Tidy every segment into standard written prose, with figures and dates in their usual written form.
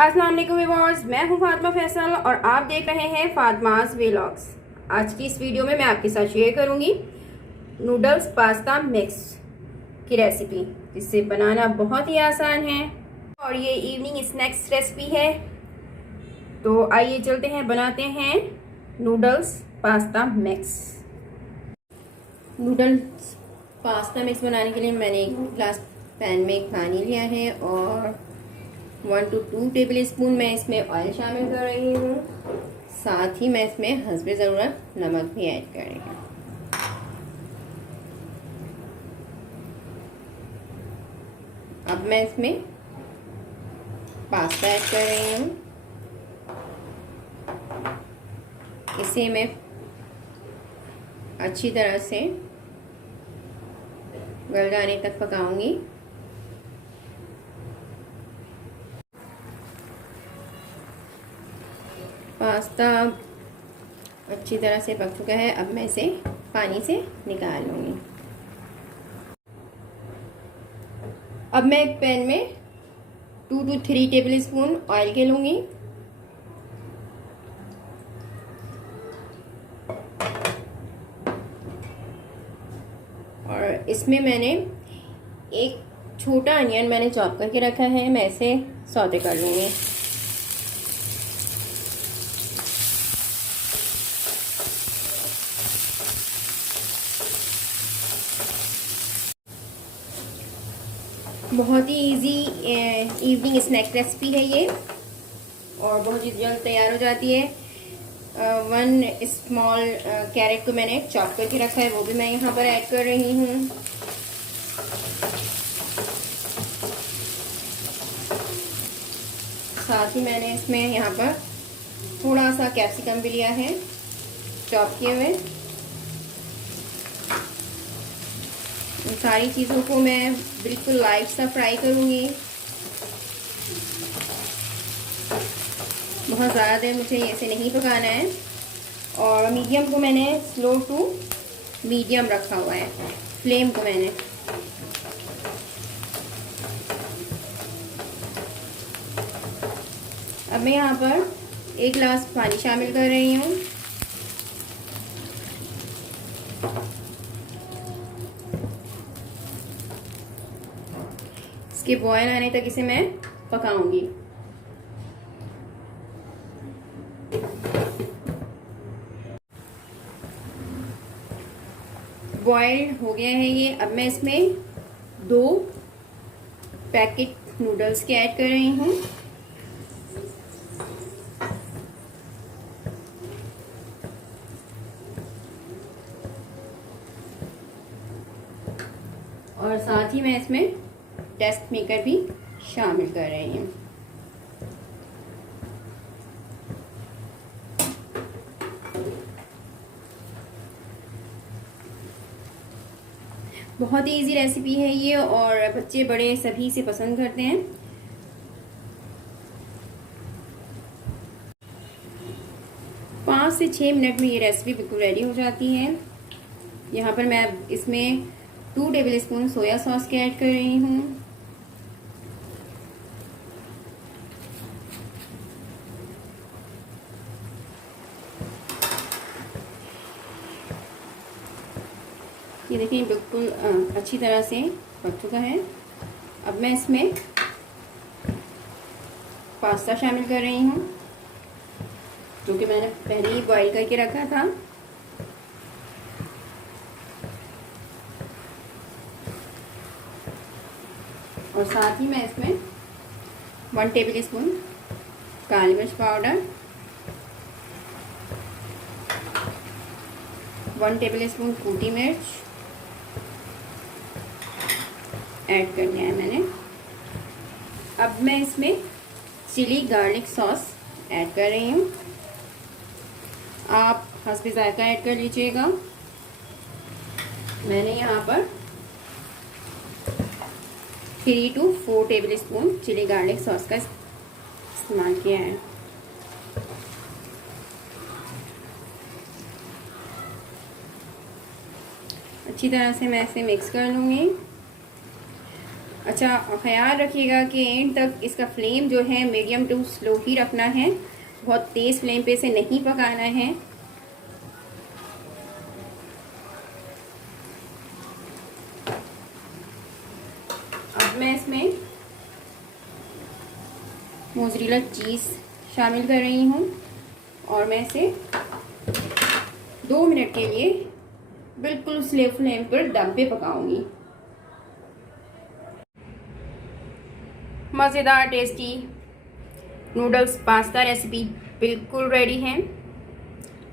अस्सलाम वालेकुम व्यूअर्स, मैं हूं फातिमा फैसल और आप देख रहे हैं फातिमास व्लॉग्स। आज की इस वीडियो में मैं आपके साथ शेयर करूंगी नूडल्स पास्ता मिक्स की रेसिपी, जिससे बनाना बहुत ही आसान है और ये इवनिंग स्नैक्स रेसिपी है। तो आइए चलते हैं, बनाते हैं noodles pasta mix. Noodles pasta mix बनाने के लिए मैंने एक ग्लास पैन में पानी लिया है और 1 to 2 टेबल स्पून मैं इसमें ऑयल शामिल कर रही हूँ। साथ ही मैं इसमें हस्बे ज़रूरत नमक भी ऐड कर रही हूँ। अब मैं इसमें पास्ता ऐड कर रही हूँ। इसे मैं अच्छी तरह से गल जाने तक पकाऊंगी। पास्ता अच्छी तरह से पक चुका है। अब मैं इसे पानी से निकाल लूँगी। अब मैं एक पैन में 2 to 3 टेबल स्पून ऑयल के लूँगी। और इसमें मैंने एक छोटा अनियन मैंने चॉप करके रखा है, मैं इसे सौते कर लूँगी। बहुत ही इजी इवनिंग स्नैक रेसिपी है ये और बहुत ही जल्द तैयार हो जाती है। 1 स्मॉल कैरेट को मैंने चॉप करके रखा है, वो भी मैं यहाँ पर ऐड कर रही हूँ। साथ ही मैंने इसमें यहाँ पर थोड़ा सा कैप्सिकम भी लिया है चॉप किए हुए। इन सारी चीज़ों को मैं बिल्कुल लाइट सा फ्राई करूँगी। बहुत ज़्यादा देर मुझे इसे नहीं पकाना है और मीडियम को मैंने स्लो टू मीडियम रखा हुआ है, फ्लेम को मैंने। अब मैं यहाँ पर 1 गिलास पानी शामिल कर रही हूँ। इसके बॉयल आने तक इसे मैं पकाऊंगी। बॉयल हो गया है ये। अब मैं इसमें 2 पैकेट नूडल्स के ऐड कर रही हूँ। और साथ ही मैं इसमें टेस्ट मेकर भी शामिल कर रही हूँ। बहुत ही इजी रेसिपी है ये और बच्चे बड़े सभी इसे पसंद करते हैं। पाँच से 6 मिनट में ये रेसिपी बिल्कुल रेडी हो जाती है। यहाँ पर मैं इसमें 2 टेबल स्पून सोया सॉस के ऐड कर रही हूँ। ये देखिए बिल्कुल अच्छी तरह से पक चुका है। अब मैं इसमें पास्ता शामिल कर रही हूँ, जो कि मैंने पहले ही बॉईल करके रखा था। और साथ ही मैं इसमें 1 टेबल स्पून काली मिर्च पाउडर, 1 टेबल स्पून कूटी मिर्च ऐड कर लिया है मैंने। अब मैं इसमें चिली गार्लिक सॉस ऐड कर रही हूँ। आप हस्बे जायका ऐड कर लीजिएगा। मैंने यहाँ पर 3 to 4 tablespoon chilli garlic sauce का इस्तेमाल किया है। अच्छी तरह से मैं इसे मिक्स कर लूँगी। अच्छा, ख्याल रखिएगा कि एंड तक इसका फ्लेम जो है मीडियम टू स्लो ही रखना है, बहुत तेज़ फ्लेम पे इसे नहीं पकाना है। अब मैं इसमें मोज़रेला चीज़ शामिल कर रही हूँ और मैं इसे 2 मिनट के लिए बिल्कुल स्लो फ्लेम पर दम पे पकाऊंगी। मज़ेदार टेस्टी नूडल्स पास्ता रेसिपी बिल्कुल रेडी है।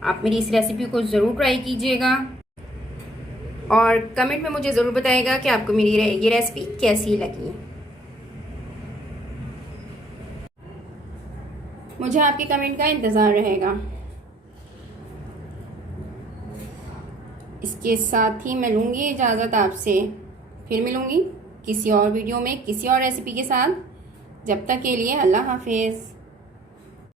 आप मेरी इस रेसिपी को ज़रूर ट्राई कीजिएगा और कमेंट में मुझे ज़रूर बताइएगा कि आपको मेरी ये रेसिपी कैसी लगी। मुझे आपके कमेंट का इंतज़ार रहेगा। इसके साथ ही मैं लूँगी इजाज़त आपसे, फिर मिलूँगी किसी और वीडियो में किसी और रेसिपी के साथ। जब तक के लिए अल्लाह हाफिज़।